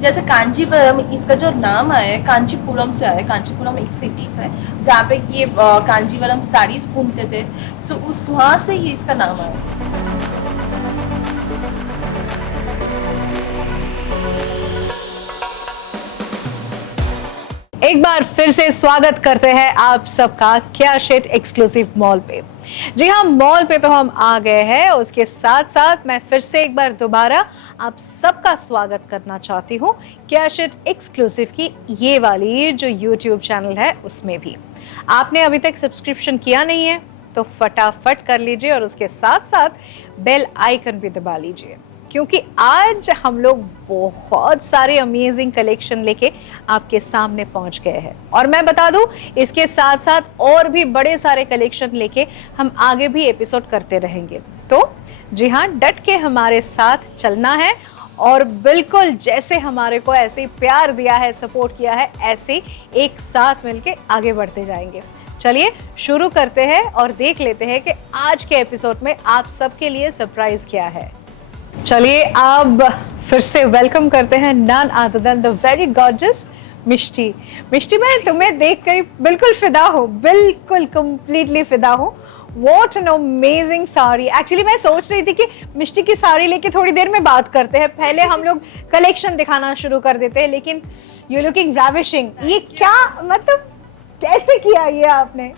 जैसे कांजीवरम, इसका जो नाम आया है कांचीपुरम से आया है। कांचीपुरम एक सिटी है जहाँ पे ये कांजीवरम साड़ीज बुनते थे। सो उस वहाँ से ये इसका नाम आया। एक बार फिर से स्वागत करते हैं आप सबका क्याशिट एक्सक्लूसिव मॉल पे। जी हाँ, मॉल पे तो हम आ गए हैं। उसके साथ साथ मैं फिर से एक बार दोबारा आप सबका स्वागत करना चाहती हूँ क्याशिट एक्सक्लूसिव की ये वाली जो यूट्यूब चैनल है उसमें भी। आपने अभी तक सब्सक्रिप्शन किया नहीं है तो फटाफट कर लीजिए और उसके साथ साथ बेल आइकन भी दबा लीजिए, क्योंकि आज हम लोग बहुत सारे अमेजिंग कलेक्शन लेके आपके सामने पहुंच गए हैं। और मैं बता दूं, इसके साथ साथ और भी बड़े सारे कलेक्शन लेके हम आगे भी एपिसोड करते रहेंगे। तो जी हाँ, डट के हमारे साथ चलना है और बिल्कुल जैसे हमारे को ऐसे प्यार दिया है, सपोर्ट किया है, ऐसे एक साथ मिलके आगे बढ़ते जाएंगे। चलिए शुरू करते हैं और देख लेते हैं कि आज के एपिसोड में आप सबके लिए सरप्राइज क्या है। चलिए अब फिर से वेलकम करते हैं none other than the very gorgeous Mishti. Mishti, मैं तुम्हें देखकर बिल्कुल फिदा हूँ, बिल्कुल कंप्लीटली फिदा हूँ। What an amazing sari. Actually मैं सोच रही थी कि मिष्टी की साड़ी लेके थोड़ी देर में बात करते हैं, पहले हम लोग कलेक्शन दिखाना शुरू कर देते हैं। लेकिन यू लुकिंग रैविशिंग। ये क्या मतलब कैसे किया ये आपने?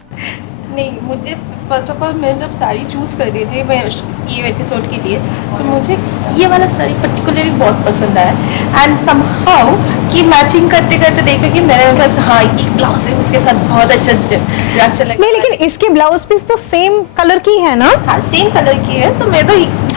नहीं, मुझे फर्स्ट ऑफ ऑल मैं जब साड़ी चूज़ कर रही थी मैं ये एपिसोड के लिए, सो मुझे ये वाला साड़ी पर्टिकुलरली बहुत पसंद आया। एंड समहाउ कि मैचिंग करते करते देखा कि मेरे पास हाँ एक ब्लाउज है उसके साथ बहुत अच्छा लगा। नहीं, लेकिन इसके ब्लाउज पीस तो सेम कलर की है ना? हाँ, सेम कलर की है। तो मैं तो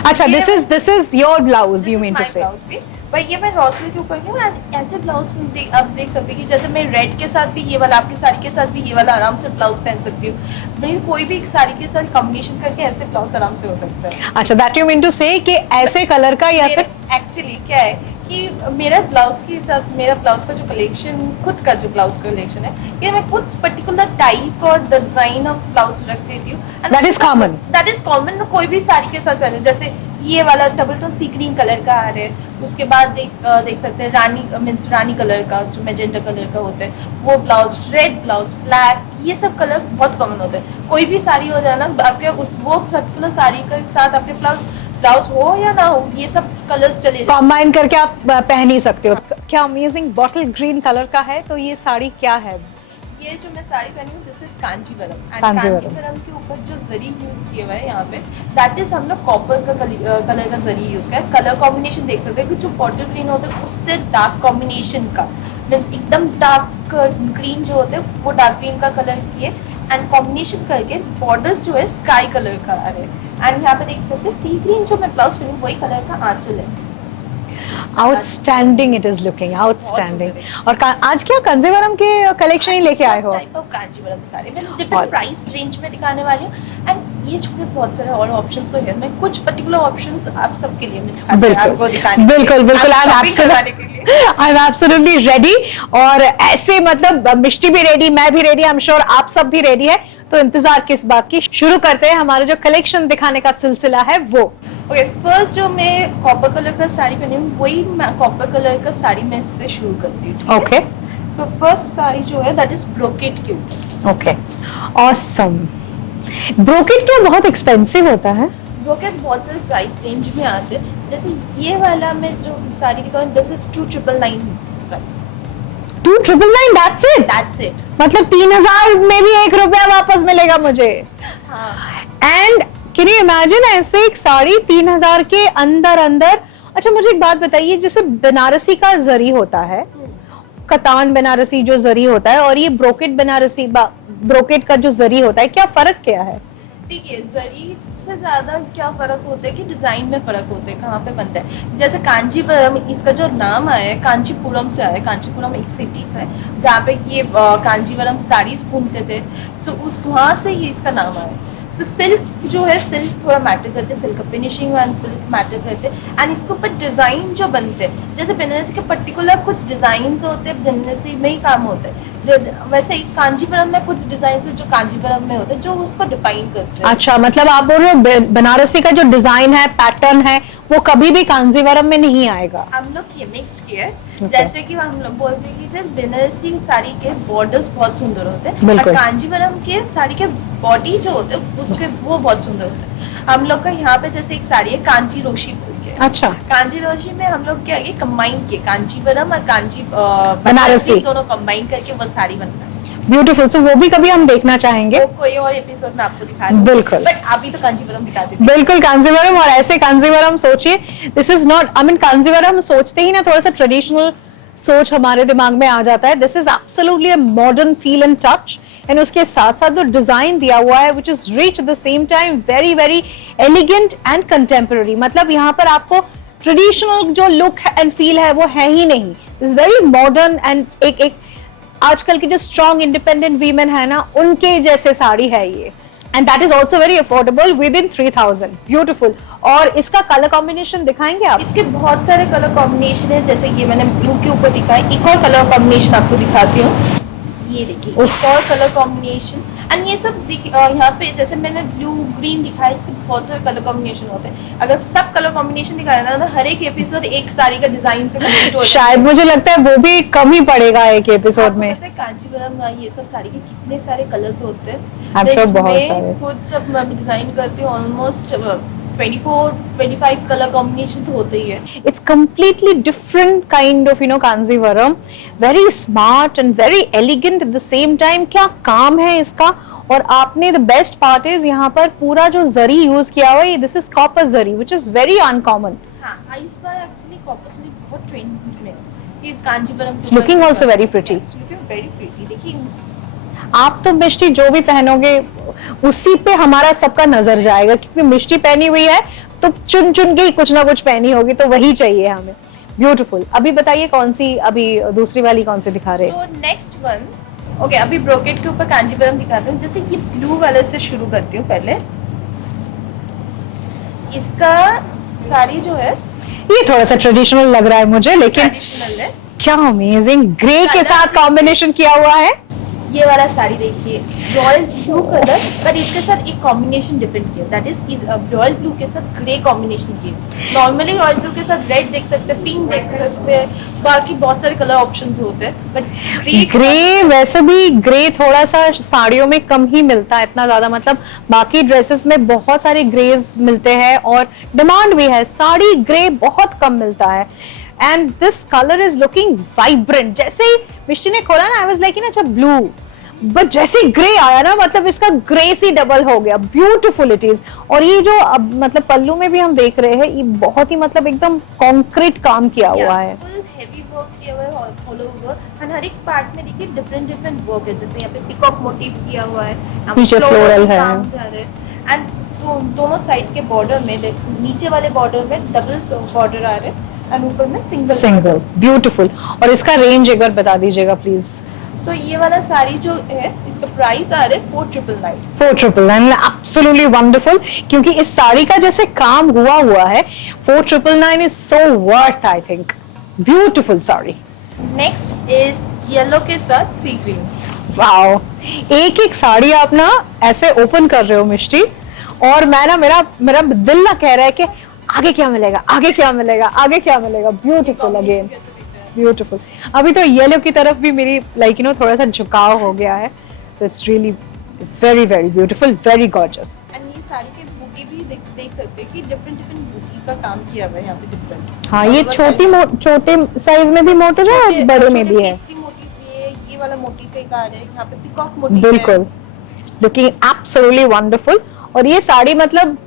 अच्छा, this is your blouse, you mean to say. पर ये मैं रॉसल के ऊपर हूँ। ऐसे ब्लाउज आप देख सकते हैं कि जैसे मैं रेड के साथ भी ये वाला, आपकी साड़ी के साथ भी ये वाला आराम से ब्लाउज पहन सकती हूँ। मैं कोई भी साड़ी के साथ कॉम्बिनेशन करके ऐसे ब्लाउज आराम से हो सकता है। अच्छा, दैट यू मीन टू से कि ऐसे कलर का या फिर एक्चुअली क्या है कि मेरा ब्लाउज के साथ मेरा ब्लाउज का जो कलेक्शन, खुद का जो ब्लाउज कलेक्शन है, ये मैं कुछ पर्टिकुलर टाइप और डिजाइन ऑफ ब्लाउज रख देती हूँ। That is common. That is common. कोई भी साड़ी के साथ पहले, जैसे ये वाला डबल टोन सी ग्रीन कलर का आ रहा है, उसके बाद देख सकते हैं रानी कलर का, जो मैजेंटा कलर का होता है वो ब्लाउज, रेड ब्लाउज, ब्लैक, ये सब कलर बहुत कॉमन होते हैं। कोई भी साड़ी हो जाए ना आपके, उस वो पर्टिकुलर साड़ी के साथ आपके ब्लाउज हो या ना हो, ये सब कलर्स चले जाए, कॉम्बाइन करके आप पहन ही सकते हो। क्या अमेजिंग बॉटल ग्रीन कलर का है। तो ये साड़ी क्या है? ये जो मैं साड़ी पहनी हूँ this is Kanjivaram. And Kanjivaram के ऊपर जो जरी यूज किया हुआ है यहाँ पे, दैट इज हम लोग कॉपर का कलर का जरी यूज किया है। कलर कॉम्बिनेशन देख सकते हैं कि जो बॉटल ग्रीन होता है उससे डार्क कॉम्बिनेशन का, मीन्स एकदम डार्क ग्रीन जो होते हैं वो डार्क ग्रीन का कलर किए एंड कॉम्बिनेशन करके बॉर्डर्स जो है स्काई कलर का आ रहे हैं। एंड यहाँ पे देख सकते हैं सी ग्रीन जो मैं ब्लाउज पहनी वही कलर का आंचल है। Outstanding, it is looking outstanding. और आज क्या कांजीवरम के कलेक्शन ही लेके आए हो? कांजीवरम दिखा रही हूँ, डिफरेंट प्राइस रेंज में दिखाने वाली हूँ। एंड ये छोटे बहुत सारे और ऑप्शंस तो है, मैं कुछ पर्टिकुलर ऑप्शंस आप सबके लिए आपको दिखाने, बिल्कुल बिल्कुल, आई एम एब्सोल्युटली रेडी। और ऐसे मतलब मिष्टी भी रेडी, मैं भी रेडी, आई एम श्योर आप सब भी रेडी है। तो इंतजार किस बात की, शुरू करते हैं हमारे जो कलेक्शन दिखाने का सिलसिला है वो। ओके, फर्स्ट जो मैं कॉपर कलर का साड़ी पहनी हूँ वही मैं कॉपर कलर का साड़ी मैं इससे शुरू करती हूँ। ओके, सो फर्स्ट साड़ी जो है दैट इज ब्रोकेट के ऊपर। Okay, awesome. ब्रोकेट क्या बहुत एक्सपेंसिव होता है? ब्रोकेट बहुत सारे प्राइस रेंज में आते हैं। जैसे ये वाला मैं जो साड़ी दिखाऊँ this is 2999 price. 2999, that's it. मतलब 3000 में भी 1 रुपया वापस मिलेगा मुझे। हाँ। एंड कैन यू इमेजिन ऐसे एक साड़ी 3000 के अंदर। अच्छा, मुझे एक बात बताइए, जैसे बनारसी का जरी होता है, कतान बनारसी जो जरी होता है, और ये ब्रोकेट का जो जरी होता है, क्या फर्क क्या है? देखिए, जरी से ज्यादा क्या फर्क होता है कि डिजाइन में फर्क होता है, कहाँ पे बनता है। जैसे कांजीवरम, इसका जो नाम आया है कांचीपुरम से आया है। कांचीपुरम एक सिटी है जहाँ पे ये कांजीवरम साड़ीज बुनते थे। सो उस वहाँ से ये इसका नाम आया। सो सिल्क जो है, सिल्क थोड़ा मैटर करते हैं, silk finishing and silk matter करते हैं। एंड इसके ऊपर डिजाइन जो बनते हैं, जैसे बनारसी के पर्टिकुलर कुछ डिजाइन होते हैं बनारसी में ही काम होता है। वैसे ही कांजीवरम में कुछ डिजाइन है जो कांजीवरम में होते हैं जो उसको डिफाइन करते हैं। अच्छा, मतलब आप बोल रहे हो बनारसी का जो डिजाइन है, पैटर्न है, वो कभी भी कांजीवरम में नहीं आएगा। हम लोग ये मिक्स किया है, जैसे कि हम लोग बोलते हैं कि बनारसी साड़ी के बॉर्डर्स बहुत सुंदर होते हैं और कांजीवरम के साड़ी के बॉडी जो होते हैं उसके वो बहुत सुंदर होते हैं। हम लोग का यहाँ पे जैसे एक साड़ी है कांची रोशी बोल के। अच्छा, कांची रोशी में हम लोग क्या है कंबाइन किए कांजीवरम और कांची बनारसी दोनों कंबाइन करके वो साड़ी बनता है। ब्यूटीफुल। सो वो भी कभी हम देखना चाहेंगे, वो कोई और एपिसोड में आपको दिखा दूंगी। बिल्कुल, बट अभी तो कांजीवरम दिखा देती हूँ। बिल्कुल कांजीवरम। और ऐसे कांजीवरम सोचिए, this is not, I mean Kanjivaram सोचते ही ना थोड़ा सा ट्रेडिशनल सोच हमारे दिमाग में आ जाता है। This is absolutely a modern feel and touch, and उसके साथ साथ जो डिजाइन दिया हुआ है which is rich at the same time, very very elegant and contemporary. मतलब यहाँ पर आपको ट्रेडिशनल जो लुक एंड फील है वो है ही नहीं, इज वेरी मॉडर्न एंड एक आजकल की जो स्ट्रॉन्ग इंडिपेंडेंट वीमेन है ना उनके जैसे साड़ी है ये, and that is also very affordable with in 3000। Beautiful. और इसका कलर कॉम्बिनेशन दिखाएंगे आप? इसके बहुत सारे कलर कॉम्बिनेशन है, जैसे ये मैंने ब्लू के ऊपर दिखाया, एक और कलर कॉम्बिनेशन आपको दिखाती हूँ। ये देखिए एक और कलर कॉम्बिनेशन, एंड ये सब यहाँ पे जैसे मैंने ब्लू ग्रीन दिखाया, इसके बहुत सारे कलर कॉम्बिनेशन होते हैं। अगर सब कलर कॉम्बिनेशन दिखाया ना तो हर एक एपिसोड एक साड़ी का डिजाइन से कंप्लीट हो जाएगा। शायद मुझे लगता है वो भी कम ही पड़ेगा एक एपिसोड में। कांजीवरम ये सब साड़ी के कितने सारे कलर्स होते हैं, बहुत सारे। खुद जब मैं डिजाइन करती हूँ ऑलमोस्ट 24-25 कलर कॉम्बिनेशन तो होते ही है। It's completely different kind of Kanjeevaram, very smart and very elegant at the same time। क्या काम है इसका। और आपने the best part is यहाँ पर पूरा जो जरी यूज किया हुआ है, this is copper zari which is very uncommon। हाँ, इस बार एक्चुअली कॉपर जरी बहुत ट्रेंड में है। ये Kanjeevaram It's looking also very pretty। It's looking very pretty। देखिए आप तो मिष्टी जो भी पहनोगे उसी पे हमारा सबका नजर जाएगा, क्योंकि मिष्टी पहनी हुई है तो चुन चुन के ही कुछ ना कुछ पहनी होगी, तो वही चाहिए हमें। ब्यूटीफुल। अभी बताइए कौन सी, अभी दूसरी वाली कौन सी दिखा रहे हैं? तो नेक्स्ट वन, ओके, अभी ब्रोकेट के ऊपर कांजीवरम दिखाती हूँ। जैसे ये ब्लू वाले से शुरू करती हूँ। पहले इसका साड़ी जो है ये थोड़ा सा ट्रेडिशनल लग रहा है मुझे, लेकिन ट्रेडिशनल है। क्या अमेजिंग ग्रे के साथ कॉम्बिनेशन किया हुआ है। ये वाला साड़ी देखिए, रॉयल ब्लू कलर, पर इसके साथ एक कॉम्बिनेशन डिफरेंट किया, दैट इज रॉयल ब्लू के साथ ग्रे कॉम्बिनेशन किया। नॉर्मली रॉयल ब्लू के साथ रेड देख सकते हैं, पिंक देख सकते हैं, बाकी बहुत सारे कलर ऑप्शंस होते हैं, बट ग्रे वैसे भी ग्रे थोड़ा सा साड़ियों में कम ही मिलता है इतना ज्यादा। मतलब बाकी ड्रेसेस में बहुत सारे ग्रेज मिलते हैं और डिमांड भी है, साड़ी ग्रे बहुत कम मिलता है। And this colour is looking vibrant. जैसे ही मिष्टी ने खोला ना, आई वाज लाइक अच्छा ब्लू, बट जैसे ग्रे आया ना, मतलब इसका ग्रे सी डबल हो गया। Beautiful it is. और ये जो अब मतलब पल्लू में भी हम देख रहे हैं, ये बहुत ही मतलब एकदम कॉन्क्रीट काम किया हुआ है। फुल हेवी वर्क किया हुआ है ऑल ओवर, एंड हर एक पार्ट में देखिए डिफरेंट डिफरेंट वर्क है। जैसे यहाँ पे पिकॉक मोटिव किया हुआ है, पीछे फ्लोरल है, एंड दोनों साइड के बॉर्डर में, नीचे वाले बॉर्डर में डबल बॉर्डर आ रहे हैं और ऊपर में सिंगल। ब्यूटीफुल। और इसका रेंज एक बार बता दीजिएगा प्लीज। सो ये वाला साड़ी जो है इसका प्राइस आ रहा है 4999। 4999, एब्सोल्युटली वंडरफुल। क्योंकि इस साड़ी का जैसे काम हुआ है, 4999 is so worth, I think. Beautiful sari. Next is yellow के साथ सी ग्रीन। वाओ, एक एक साड़ी आप ना ऐसे ओपन कर रहे हो मिष्टी, और मैं ना मेरा दिल ना कह रहा है कि आगे क्या मिलेगा, आगे क्या मिलेगा, आगे क्या मिलेगा। Beautiful again, beautiful. अभी तो येलो की तरफ भी मेरी लाइक थोड़ा सा झुकाव हो गया है। तो it's really very very beautiful, very gorgeous. And ये साड़ी के बूटी भी देख सकते हैं कि डिफरेंट डिफरेंट बूटी का काम किया हुआ है यहाँ पे डिफरेंट। हाँ, ये छोटे साइज में भी मोटिव है और बड़े में भी है। ये वाला मोटिव एक आ रहा है यहाँ पे, पिकॉक मोटिव। बिल्कुल, लुकिंग एब्सोल्युटली वंडरफुल। और ये साड़ी मतलब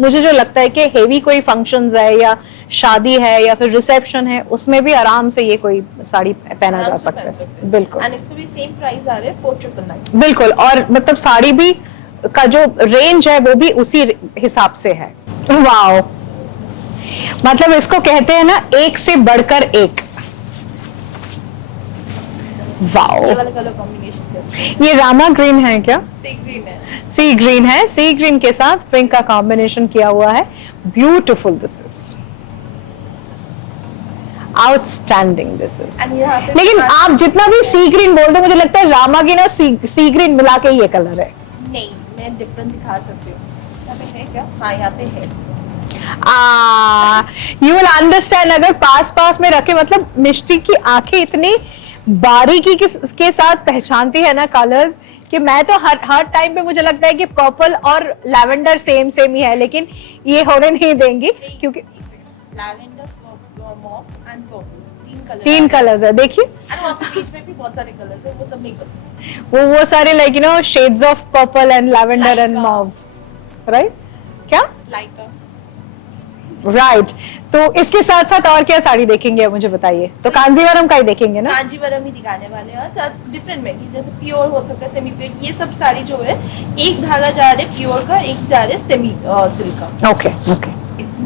मुझे जो लगता है कि हेवी कोई फंक्शंस है या शादी है या फिर रिसेप्शन है, उसमें भी आराम से ये कोई साड़ी पहना जा सकता है। बिल्कुल। एंड इसका भी सेम प्राइस आ रहा है 4999। बिल्कुल। और मतलब साड़ी भी का जो रेंज है वो भी उसी हिसाब से है। वाओ, मतलब इसको कहते हैं ना एक से बढ़कर एक। वाओ, ये वाला कलर कॉम्बिनेशन कैसा है? ये रामा ग्रीन है क्या? सी ग्रीन है। सी ग्रीन है, सी ग्रीन के साथ पिंक का कॉम्बिनेशन किया हुआ है। Beautiful this is outstanding this is. And यहाँ पे लेकिन आप जितना भी सी ग्रीन बोल दो, मुझे लगता है रामा ग्रीन और सी ग्रीन मिला के ये कलर है। नहीं, मैं डिफरेंट दिखा सकती हूँ। यहाँ पे है क्या? हाँ, यहाँ पे है। You will understand. अगर पास पास में रखे, मतलब मिष्टी की आंखें इतनी बारीकी के साथ पहचानती है ना कलर्स, कि मैं तो हर टाइम पे मुझे लगता है कि पर्पल और लैवेंडर सेम सेम ही है, लेकिन ये होने नहीं देंगी क्योंकि लैवेंडर, मॉफ एंड पर्पल, तीन कलर्स है। देखिए एंड वहाँ पे बीच में भी बहुत सारे कलर्स है, वो सब नहीं पता। वो सारे like you know shades of purple and lavender and mauve, right? क्या? Like right. तो इसके साथ साथ और क्या साड़ी देखेंगे मुझे बताइए? तो कांजीवरम का ही देखेंगे ना? कांजीवरम ही दिखाने वाले हैं, और डिफरेंट में, जैसे प्योर हो सकता है, सेमी प्योर, ये सब साड़ी जो है, एक धागा जा रहा है प्योर का, एक जा रहा है सेमी सिल्क का। Okay okay.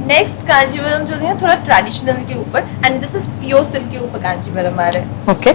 नेक्स्ट कांजीवरम जो है थोड़ा ट्रेडिशनल के ऊपर, and this is pure silk के ऊपर कांजीवरम आ रहा है। ओके।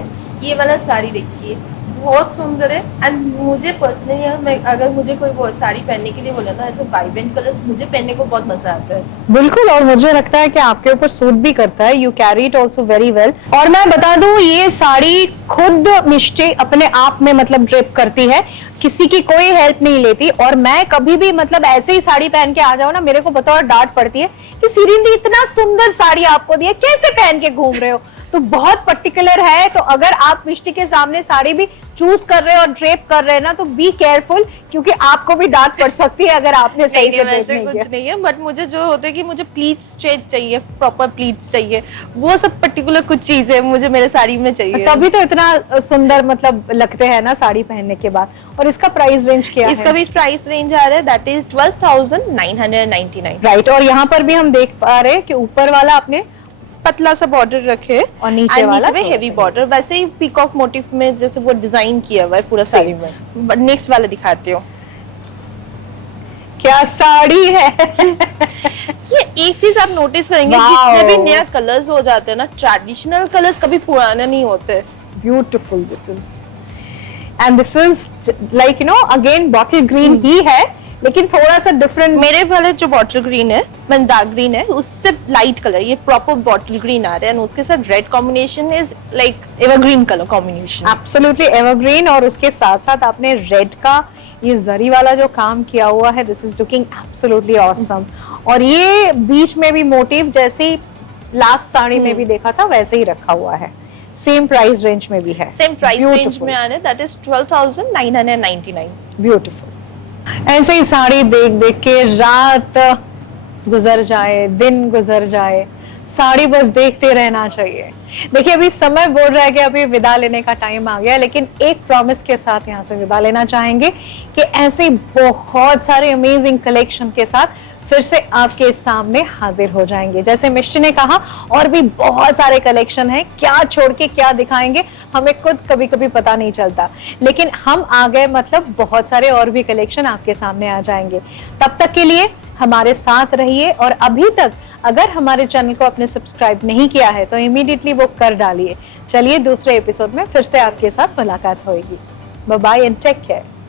ये वाला साड़ी देखिए, बहुत सुंदर है। एंड मुझे पर्सनली अगर मुझे कोई वो साड़ी पहनने के लिए बोले ना, ऐसे वाइब्रेंट कलर्स, मुझे पहनने को बहुत मजा आता है। बिल्कुल, और मुझे लगता है कि आपके ऊपर सूट भी करता है। You carry it also very well. और मैं बता दूं, ये साड़ी खुद मिष्टी अपने आप में मतलब ड्रिप करती है, किसी की कोई हेल्प नहीं लेती। और मैं कभी भी मतलब ऐसे ही साड़ी पहन के आ जाऊं ना, मेरे को बतौर डांट पड़ती है कि सीरिंदी इतना सुंदर साड़ी आपको दी है, कैसे पहन के घूम रहे हो? तो बहुत पर्टिकुलर है। तो अगर आप मिष्टी के सामने साड़ी भी चूज कर रहे हो और ड्रेप कर रहे हैं ना, तो बी केयरफुल, क्योंकि आपको भी डांट पड़ सकती है अगर आपने सही से ड्रेप नहीं किया। कुछ नहीं है, बट मुझे जो होता है कि मुझे प्लीट्स स्ट्रेट चाहिए, प्रॉपर प्लीट्स चाहिए, वो सब पर्टिकुलर कुछ चीजें मुझे मेरे साड़ी में चाहिए। तभी तो इतना सुंदर मतलब लगते हैं ना साड़ी पहनने के बाद। और इसका प्राइस रेंज क्या है? इसका भी प्राइस रेंज आ रहा है, दैट इज 12,999। राइट। और यहाँ पर भी हम देख पा रहे हैं कि ऊपर वाला आपने पतला सा बॉर्डर रखे और नीचे वाला में हेवी बॉर्डर, वैसे ही पीकॉक मोटिव में जैसे वो डिजाइन किया हुआ है पूरा साड़ी में। नेक्स्ट वाला दिखाती हूँ, क्या साड़ी है। ये एक चीज आप नोटिस करेंगे, जितने भी नया कलर्स हो जाते हैं ना, ट्रेडिशनल कलर्स कभी पुराने नहीं होते। Beautiful this is, and this is like you know again bottle green ही है, लेकिन थोड़ा सा डिफरेंट। मेरे वाले जो बॉटल ग्रीन है, मैं डार्क ग्रीन है, उससे लाइट कलर, ये प्रॉपर बॉटल ग्रीन आ रहा है, और उसके साथ red combination is like evergreen colour combination. Absolutely evergreen. और उसके साथ साथ आपने रेड का ये जरी वाला जो काम किया हुआ है, this is looking absolutely awesome. और ये बीच में भी मोटिव जैसे लास्ट साड़ी में भी देखा था वैसे ही रखा हुआ है। सेम प्राइस रेंज में भी है, सेम प्राइस रेंज में आ रहा है, दैट इज 12,999। ब्यूटीफुल। ऐसे ही साड़ी देख देख के रात गुजर जाए, दिन गुजर जाए, साड़ी बस देखते रहना चाहिए। देखिए अभी समय बोल रहा है कि अभी विदा लेने का टाइम आ गया, लेकिन एक प्रॉमिस के साथ यहाँ से विदा लेना चाहेंगे कि ऐसे बहुत सारे अमेजिंग कलेक्शन के साथ फिर से आपके सामने हाजिर हो जाएंगे। जैसे मिष्टी ने कहा, और भी बहुत सारे कलेक्शन हैं, क्या छोड़ के क्या दिखाएंगे हमें खुद कभी कभी पता नहीं चलता, लेकिन हम आ गए मतलब बहुत सारे और भी कलेक्शन आपके सामने आ जाएंगे। तब तक के लिए हमारे साथ रहिए, और अभी तक अगर हमारे चैनल को आपने सब्सक्राइब नहीं किया है तो इमीडिएटली वो कर डालिए। चलिए दूसरे एपिसोड में फिर से आपके साथ मुलाकात होगी। Bye bye and take care.